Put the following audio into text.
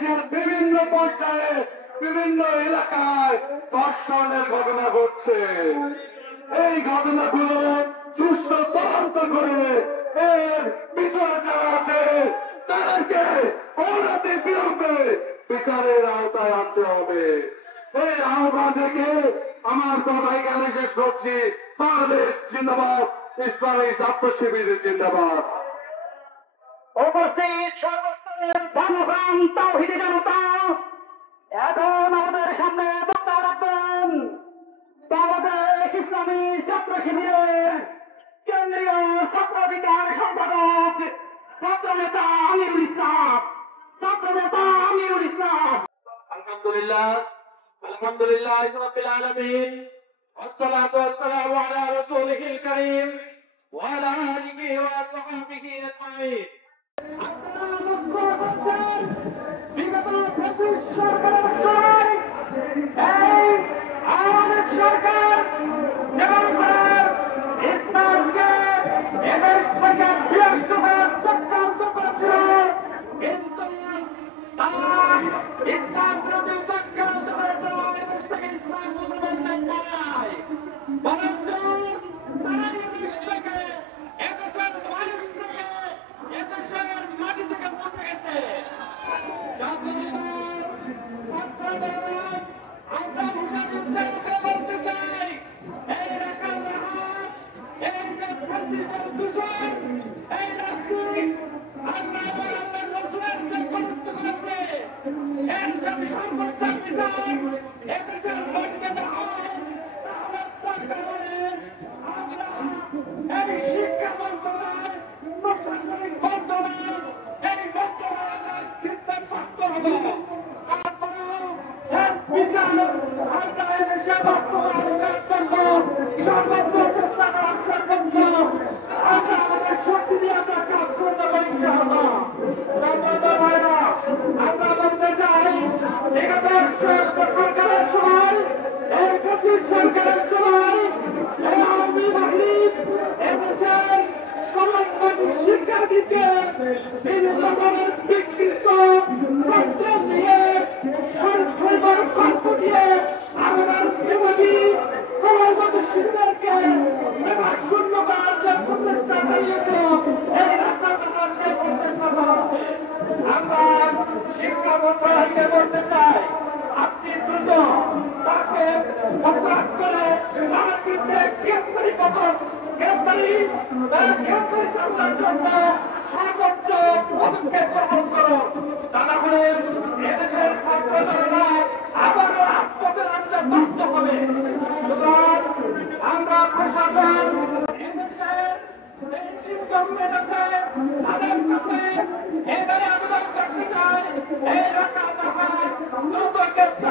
দেশের বিভিন্ন পর্যায়ে বিভিন্ন এলাকায় ধর্ষণের ঘটনা ঘটছে। এই ঘটনাগুলো সুষ্ঠু তদন্ত করে এর পিছনে যারা আছে তাদেরকে অনতি বিলম্বে বিচারের আওতায় আনতে হবে। এই আহ্বান থেকে আমার কথা এখানে শেষ করছি। বাংলাদেশ জিন্দাবাদ, ইসলামী ছাত্র শিবির জিন্দাবাদ। উপস্থিত সর্বস্তরের ধর্মপ্রাণ তাওহীদি জনতা, এখন আমাদের সামনে বক্তব্য রাখবেন বাংলাদেশ ইসলামী ছাত্র শিবিরের কেন্দ্রীয় ছাত্র অধিকার সম্পাদক ছাত্রনেতা আমিরুল ইসলাম। আলহামদুলিল্লাহ, আলহামদুলিল্লাহ রাব্বিল আলামিন, والصلاة والسلام على رسوله الكريم وعلى آله وصحبه أجمعين। বিগত ব্রিটিশ সরকারের সময় এই আওয়ামী সরকার যেমন করে ইসলামকে এদেশ থেকে বিনষ্ট করার চক্রান্ত করেছিল, কিন্তু তারা ইসলাম বিরোধী চক্রান্ত করেছিল এদেশ থেকে ইসলাম মুসলমানদের পায়, বরঞ্চ তারা এদেশ থেকে এদেশের মানুষকে এদেশের মাটি থেকে মুছে গেছে। আমরা মুসলমানদেরকে বলতে চাই, এই রাখাল রাহাত, এই যে ফ্যাসিস্টের দূষণ, এই রাষ্ট্রিক আল্লাহ আল্লাহ রসুলের যে পরিণত করেছে, এর যদি সর্বোচ্চ বিচার এদেশের মাটিতে দেওয়া হয়, তাহলে দরকার হলে আমরা এই শিক্ষা মন্ত্রণালয়, প্রশাসনিক মন্ত্রণালয়, এই মন্ত্রণালয়ের চিন্তায় শক্ত হব। তারপরেও এর বিচার আমরা এদেশে বাস্তবায়নের জন্য সর্বোচ্চ চেষ্টা করার সর্বোচ্চ আমরা আমাদের শক্তি দিয়ে আমরা কাজ করে দেবো ইনশাআল্লাহ। আমরা বলতে চাই, বিগত সরকারের সময়, এই ব্রিটিশ সরকারের সময় এই আওয়ামী বাহিনী এদেশের কমান্ডারের শিক্ষার্থীকে বিভিন্ন ধরনের বিকৃত তথ্য দিয়ে সরকার গল্প দিয়ে আমাদের মেধাবী ক্রমাগত শিশুদেরকে মেধা শূন্য করার যে প্রচেষ্টা চালিয়েছে, এই রাস্তার কথা সেই প্রচেষ্টা চালাচ্ছে। আমরা শিক্ষা মন্ত্রণালয়কে বলতে চাই, আপনি দ্রুত তাকে হত্যা করে তার বিরুদ্ধে গ্রেফতারি চালানোর জন্য সর্বোচ্চ পদক্ষেপ গ্রহণ করুন। তা না হলে এদেশের ছাত্র জনতা আবারও রাজপথে নামতে বাধ্য হবে। সুতরাং আমরা প্রশাসন, এদেশের গভর্নমেন্ট আছে, তাদের কাছে এবারে আবেদন করতে চাই, এই রাখাল রাহাত দ্রুত গ্রেফতার